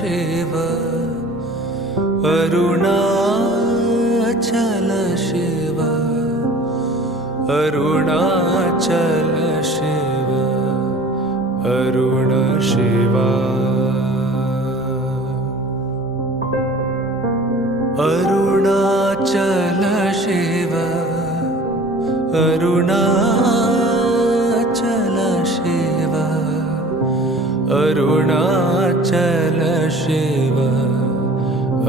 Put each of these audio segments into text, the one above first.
शिव अरुणाचल शिव अरुणाचल शिव अरुण शिवा अरुणाचल शिव अरुणाचल शिव अरुणाचल शिव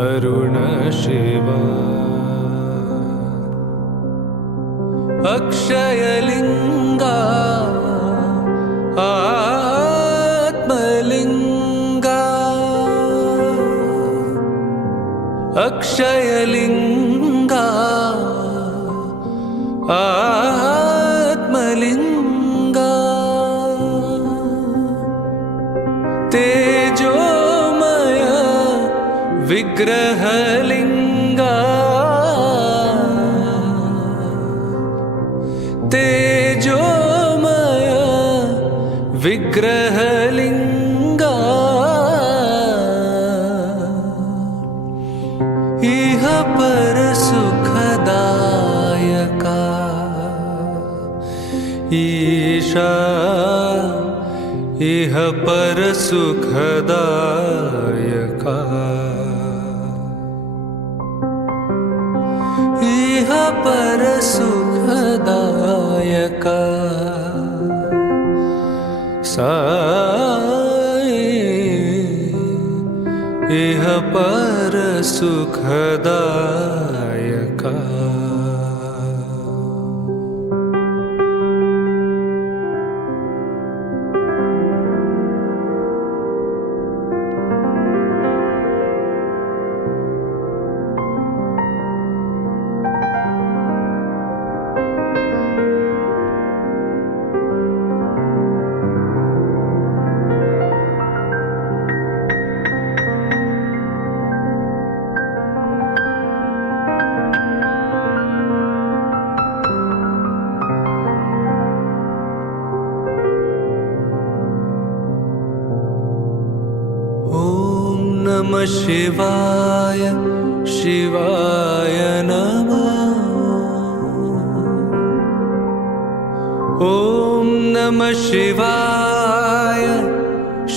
अरुण शिवा अक्षयलिंगा आत्मलिंगा अक्षयलिंगा आत्मलिंगा तेजोमय विग्रहलिंगा तेजोमय विग्रहलिंगा इह पर सुखदायका ईशा इह पर सुखदायका इह पर सुखदायका साई इह पर सुखदायका नमः शिवाय शिवाय नमः ॐ नमः शिवाय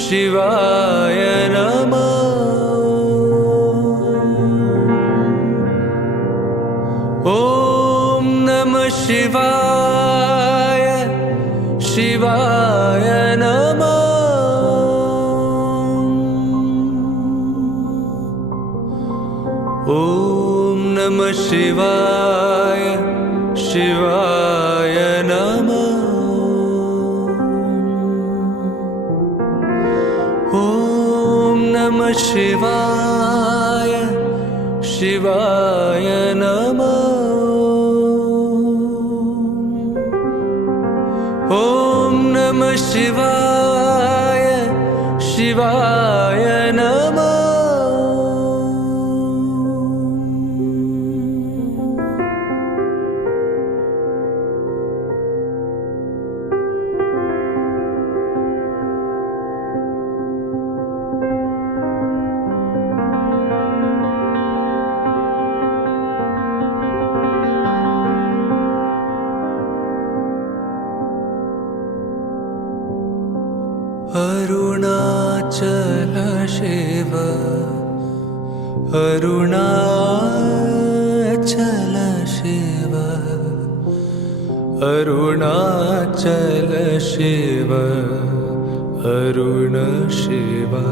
शिवाय नमः ॐ नमः शिवाय शिवाय नमः ॐ नमः शिवाय शिवाय नमः ॐ नमः शिवाय शिवाय नमः ॐ नमः शिवाय शिवाय नमः अरुणाचल शिव अरुणाचल शिव अरुणाचल शिव अरुण शिवा